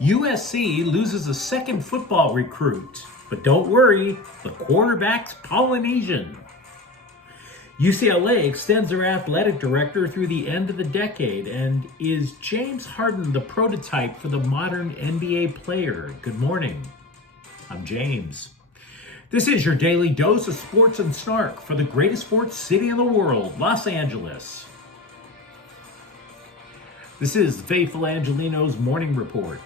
USC loses a second football recruit, but don't worry, the quarterback's Polynesian. UCLA extends their athletic director through the end of the decade, and is Janes Harden the prototype for the modern NBA player? Good morning, I'm James. This is your daily dose of sports and snark for the greatest sports city in the world, Los Angeles. This is the faithful Angelenos morning report.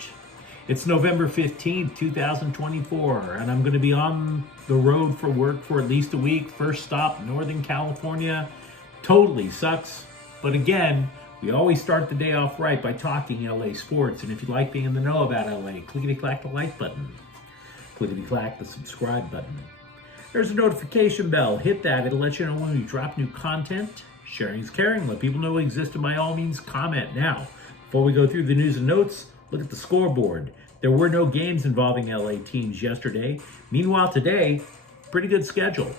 It's November 15th, 2024, and I'm going to be on the road for work for at least a week. First stop, Northern California. Totally sucks. But again, we always start the day off right by talking LA sports. And if you'd like being in the know about LA, clickety-clack the like button. Clickety-clack the subscribe button. There's a notification bell. Hit that. It'll let you know when we drop new content. Sharing is caring. Let people know we exist, and by all means, comment. Now, before we go through the news and notes, look at the scoreboard. There were no games involving LA teams yesterday. Meanwhile, today, pretty good schedule.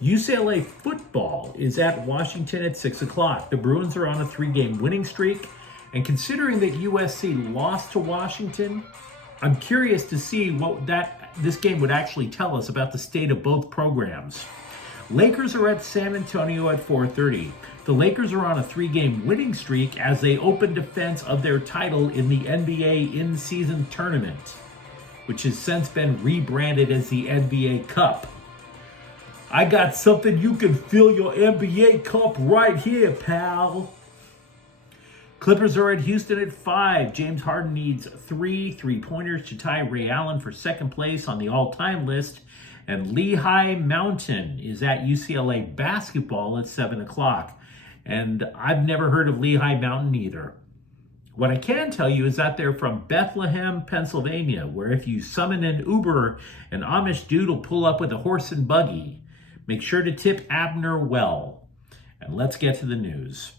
UCLA football is at Washington at 6 o'clock. The Bruins are on a 3-game winning streak. And considering that USC lost to Washington, I'm curious to see what this game would actually tell us about the state of both programs. Lakers are at San Antonio at 4:30. The Lakers are on a 3-game winning streak as they open defense of their title in the NBA in-season tournament, which has since been rebranded as the NBA Cup. I got something you can fill your NBA Cup right here, pal. Clippers are at Houston at 5. James Harden needs 3 3-pointers to tie Ray Allen for second place on the all-time list. And Lehigh Mountain is at UCLA basketball at 7 o'clock. And I've never heard of Lehigh Mountain either. What I can tell you is that they're from Bethlehem, Pennsylvania, where if you summon an Uber, an Amish dude will pull up with a horse and buggy. Make sure to tip Abner well. And let's get to the news.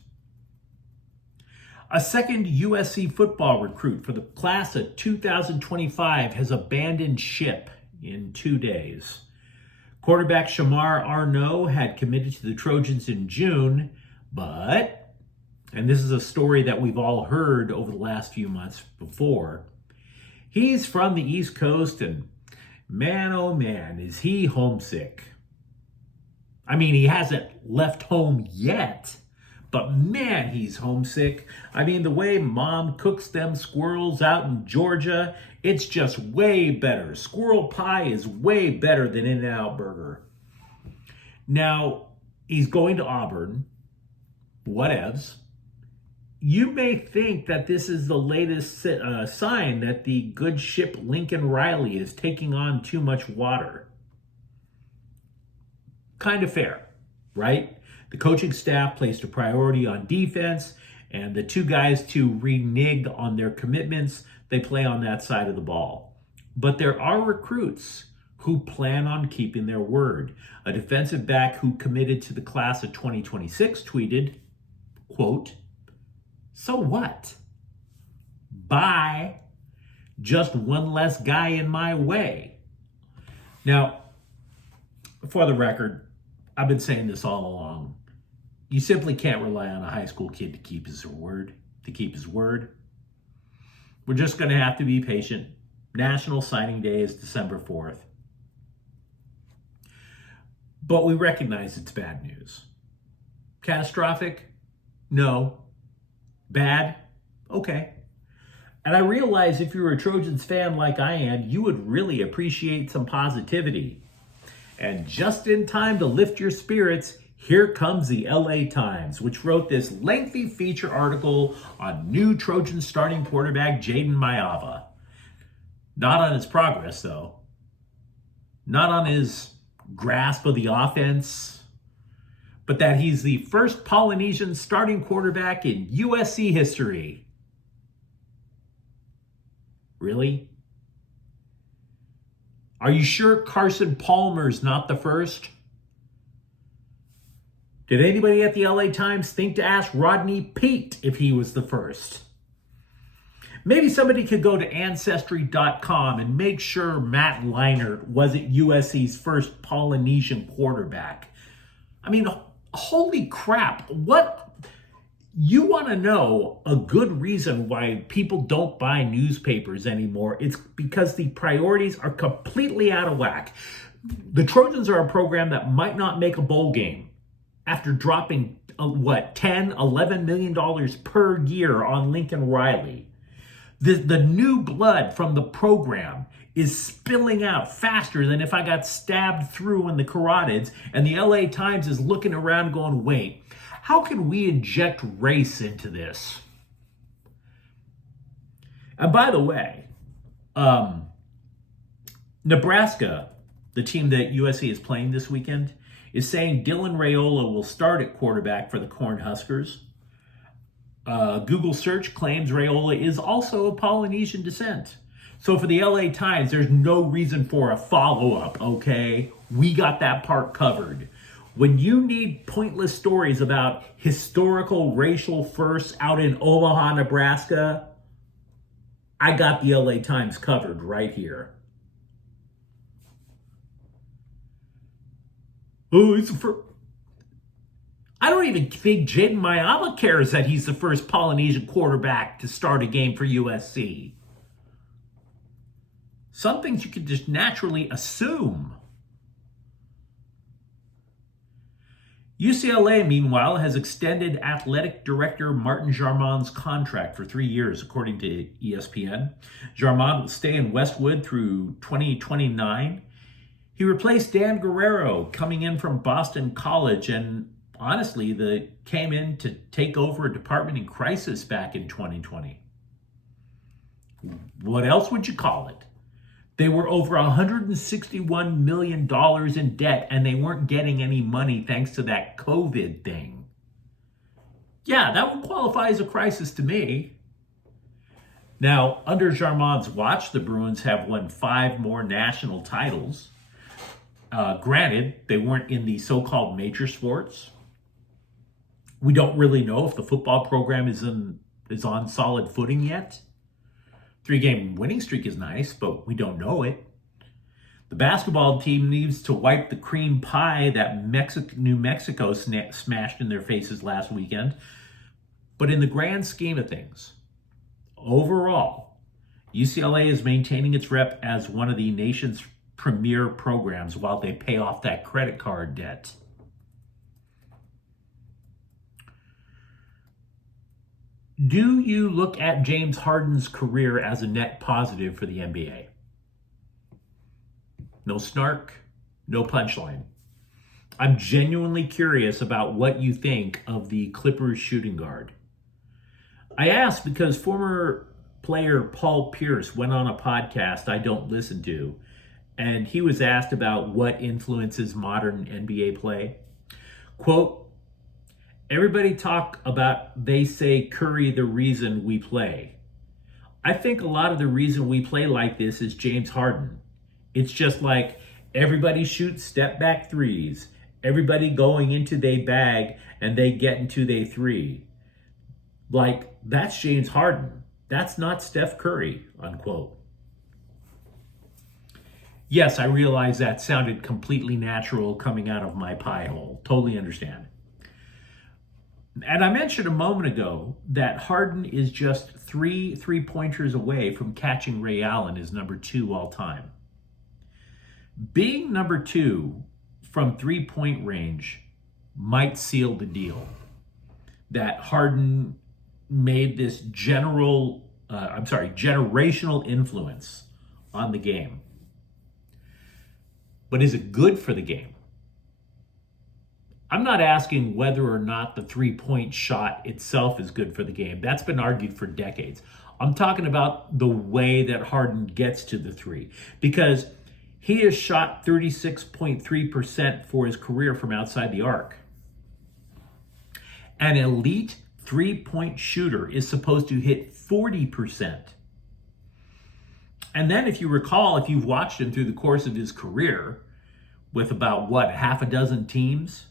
A second USC football recruit for the class of 2025 has abandoned ship in 2 days. Quarterback Shamar Arnaud had committed to the Trojans in June, but, and this is a story that we've all heard over the last few months before, he's from the East Coast, and man, oh man, is he homesick. I mean, he hasn't left home yet, but man, he's homesick. I mean, the way mom cooks them squirrels out in Georgia, it's just way better. Squirrel pie is way better than In-N-Out Burger. Now, he's going to Auburn. Whatevs. You may think that this is the latest sign that the good ship Lincoln Riley is taking on too much water. Kind of fair, right? The coaching staff placed a priority on defense, and the two guys to renege on their commitments, they play on that side of the ball. But there are recruits who plan on keeping their word. A defensive back who committed to the class of 2026 tweeted, quote, "So what? Bye. Just one less guy in my way." Now, for the record, I've been saying this all along. You simply can't rely on a high school kid to keep his word. We're just going to have to be patient. National Signing Day is December 4th. But we recognize it's bad news. Catastrophic? No. Bad? Okay. And I realize if you're a Trojans fan like I am, you would really appreciate some positivity. And just in time to lift your spirits, here comes the LA Times, which wrote this lengthy feature article on new Trojan starting quarterback Jayden Maiava. Not on his progress, though. Not on his grasp of the offense, but that he's the first Polynesian starting quarterback in USC history. Really? Are you sure Carson Palmer's not the first? Did anybody at the LA Times think to ask Rodney Peete if he was the first? Maybe somebody could go to Ancestry.com and make sure Matt Leinart wasn't USC's first Polynesian quarterback. I mean, holy crap. What? You want to know a good reason why people don't buy newspapers anymore? It's because the priorities are completely out of whack. The Trojans are a program that might not make a bowl game after dropping, 10, $11 million per year on Lincoln Riley. The new blood from the program is spilling out faster than if I got stabbed through in the carotids, and the LA Times is looking around going, wait, how can we inject race into this? And by the way, Nebraska, the team that USC is playing this weekend, is saying Dylan Raiola will start at quarterback for the Cornhuskers. Google search claims Raiola is also of Polynesian descent. So for the LA Times, there's no reason for a follow-up, okay? We got that part covered. When you need pointless stories about historical racial firsts out in Omaha, Nebraska, I got the LA Times covered right here. Oh, it's the first. I don't even think Jaden Mayama cares that he's the first Polynesian quarterback to start a game for USC. Some things you can just naturally assume. UCLA, meanwhile, has extended athletic director Martin Jarmon's contract for 3 years, according to ESPN. Jarmon will stay in Westwood through 2029. He replaced Dan Guerrero, coming in from Boston College, and honestly, came in to take over a department in crisis back in 2020. What else would you call it? They were over $161 million in debt, and they weren't getting any money thanks to that COVID thing. Yeah, that would qualify as a crisis to me. Now, under Jarmon's watch, the Bruins have won 5 more national titles. Granted, they weren't in the so-called major sports. We don't really know if the football program is on solid footing yet. 3-game winning streak is nice, but we don't know it. The basketball team needs to wipe the cream pie that New Mexico smashed in their faces last weekend. But in the grand scheme of things, overall, UCLA is maintaining its rep as one of the nation's premier programs while they pay off that credit card debt. Do you look at James Harden's career as a net positive for the NBA? No snark, no punchline. I'm genuinely curious about what you think of the Clippers shooting guard. I ask because former player Paul Pierce went on a podcast I don't listen to, and he was asked about what influences modern NBA play. Quote, everybody talk about, they say Curry the reason we play. I think a lot of the reason we play like this is James Harden. It's just like everybody shoots step back threes. Everybody going into they bag and they get into they three. Like, that's James Harden. That's not Steph Curry, unquote. Yes, I realize that sounded completely natural coming out of my pie hole. Totally understand. And I mentioned a moment ago that Harden is just 3 3-pointers away from catching Ray Allen as number 2 all time. Being number 2 from 3-point range might seal the deal. That Harden made this generational influence on the game. But is it good for the game? I'm not asking whether or not the 3-point shot itself is good for the game. That's been argued for decades. I'm talking about the way that Harden gets to the 3, because he has shot 36.3% for his career from outside the arc. An elite 3-point shooter is supposed to hit 40%. And then if you recall, if you've watched him through the course of his career with about, half a dozen teams,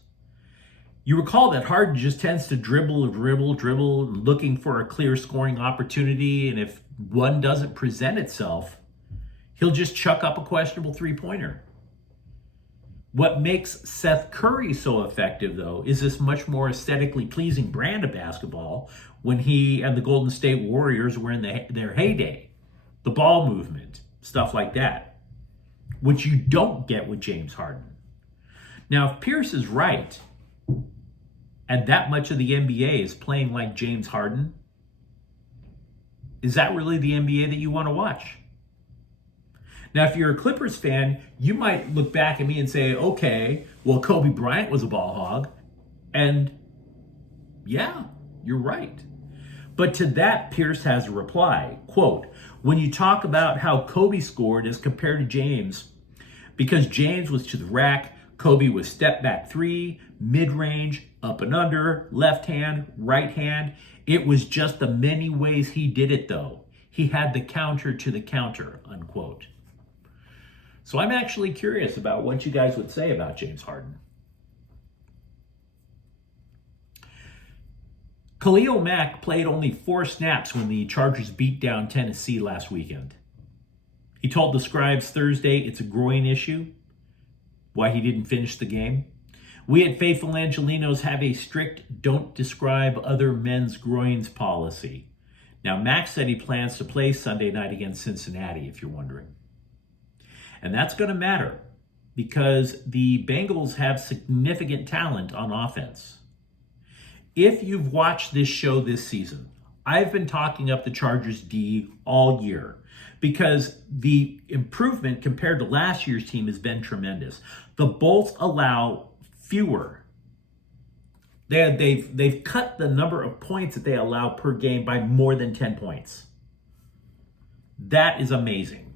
you recall that Harden just tends to dribble, looking for a clear scoring opportunity. And if one doesn't present itself, he'll just chuck up a questionable 3-pointer. What makes Seth Curry so effective, though, is this much more aesthetically pleasing brand of basketball when he and the Golden State Warriors were in their heyday. The ball movement, stuff like that, which you don't get with James Harden. Now, if Pierce is right, and that much of the NBA is playing like James Harden, is that really the NBA that you want to watch? Now, if you're a Clippers fan, you might look back at me and say, okay, well, Kobe Bryant was a ball hog. And yeah, you're right. But to that, Pierce has a reply. Quote, when you talk about how Kobe scored as compared to James, because James was to the rack, Kobe was step back three, mid-range, up and under, left hand, right hand. It was just the many ways he did it, though. He had the counter to the counter, unquote. So I'm actually curious about what you guys would say about James Harden. Khalil Mack played only 4 snaps when the Chargers beat down Tennessee last weekend. He told the Scribes Thursday it's a groin issue, why he didn't finish the game. We at Faithful Angelenos have a strict don't describe other men's groins policy. Now, Mack said he plans to play Sunday night against Cincinnati, if you're wondering. And that's going to matter because the Bengals have significant talent on offense. If you've watched this show this season, I've been talking up the Chargers D all year because the improvement compared to last year's team has been tremendous. The Bolts allow fewer. They've cut the number of points that they allow per game by more than 10 points. That is amazing.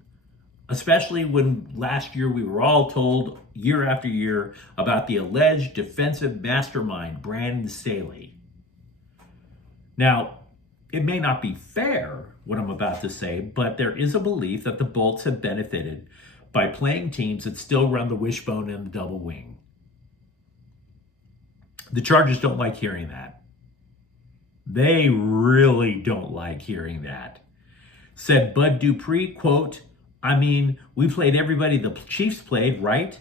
Especially when last year we were all told year after year about the alleged defensive mastermind, Brandon Staley. Now, it may not be fair, what I'm about to say, but there is a belief that the Bolts have benefited by playing teams that still run the wishbone and the double wing. The Chargers don't like hearing that. They really don't like hearing that. Said Bud Dupree, quote, I mean, we played everybody the Chiefs played, right?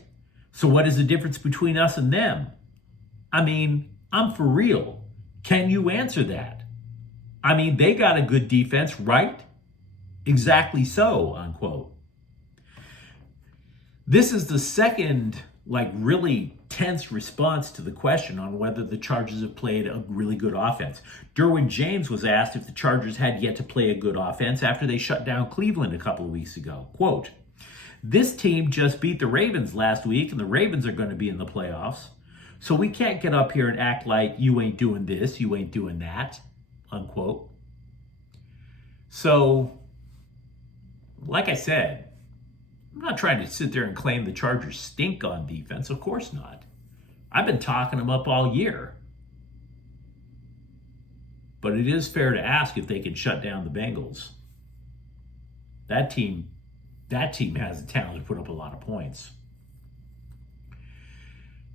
So what is the difference between us and them? I mean, I'm for real. Can you answer that? I mean, they got a good defense, right? Exactly so, unquote. This is the second, really tense response to the question on whether the Chargers have played a really good offense. Derwin James was asked if the Chargers had yet to play a good offense after they shut down Cleveland a couple of weeks ago. Quote, this team just beat the Ravens last week, and the Ravens are going to be in the playoffs. So we can't get up here and act like you ain't doing this, you ain't doing that, unquote. So, like I said, I'm not trying to sit there and claim the Chargers stink on defense. Of course not. I've been talking them up all year. But it is fair to ask if they can shut down the Bengals. That team has the talent to put up a lot of points.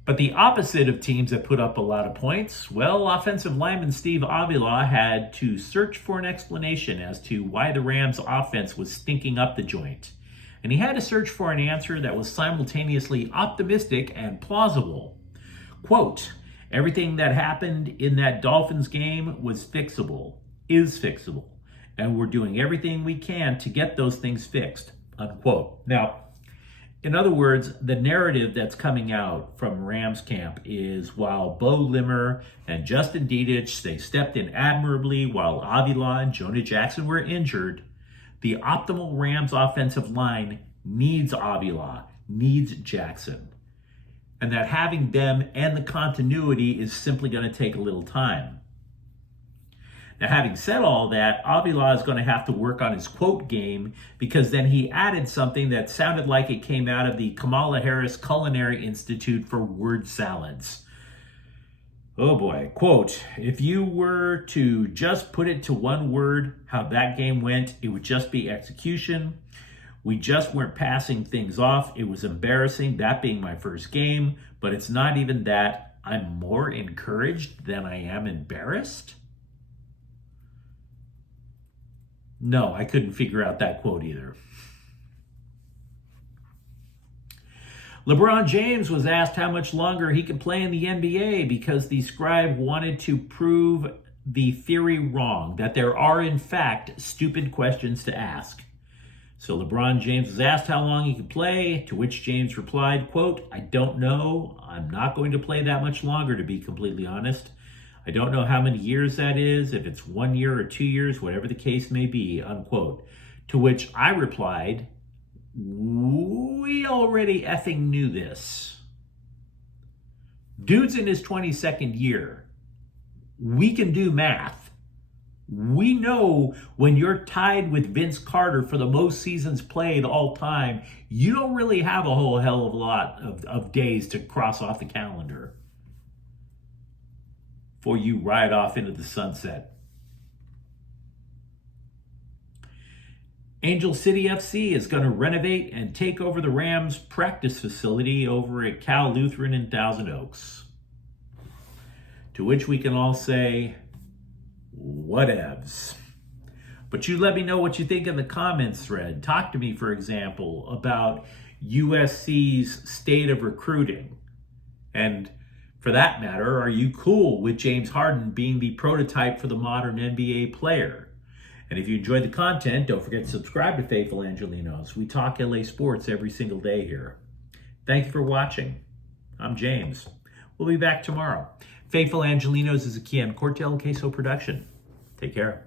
But the opposite of teams that put up a lot of points, well, offensive lineman Steve Avila had to search for an explanation as to why the Rams' offense was stinking up the joint. And he had to search for an answer that was simultaneously optimistic and plausible. Quote, everything that happened in that Dolphins game was fixable, is fixable, and we're doing everything we can to get those things fixed, unquote. Now, in other words, the narrative that's coming out from Rams camp is while Bo Limmer and Justin Dedich, they stepped in admirably while Avila and Jonah Jackson were injured, the optimal Rams offensive line needs Avila, needs Jackson. And that having them and the continuity is simply going to take a little time. Now, having said all that, Avila is going to have to work on his quote game because then he added something that sounded like it came out of the Kamala Harris Culinary Institute for Word Salads. Oh boy, quote, if you were to just put it to one word, how that game went, it would just be execution. We just weren't passing things off. It was embarrassing, that being my first game, but it's not even that. I'm more encouraged than I am embarrassed. No, I couldn't figure out that quote either. LeBron James was asked how much longer he could play in the NBA because the scribe wanted to prove the theory wrong, that there are, in fact, stupid questions to ask. So LeBron James was asked how long he could play, to which James replied, quote, "I don't know. I'm not going to play that much longer, to be completely honest. I don't know how many years that is, if it's 1 year or 2 years, whatever the case may be," unquote. To which I replied, "We already effing knew this. Dude's in his 22nd year. We can do math. We know when you're tied with Vince Carter for the most seasons played all time, you don't really have a whole hell of a lot of days to cross off the calendar before you ride off into the sunset." Angel City FC is going to renovate and take over the Rams practice facility over at Cal Lutheran in Thousand Oaks. To which we can all say, whatevs. But you let me know what you think in the comments thread. Talk to me, for example, about USC's state of recruiting. And for that matter, are you cool with Janes Harden being the prototype for the modern NBA player? And if you enjoyed the content, don't forget to subscribe to Faithful Angelenos. We talk LA sports every single day here. Thank you for watching. I'm James. We'll be back tomorrow. Faithful Angelenos is a Kian Cortel Queso production. Take care.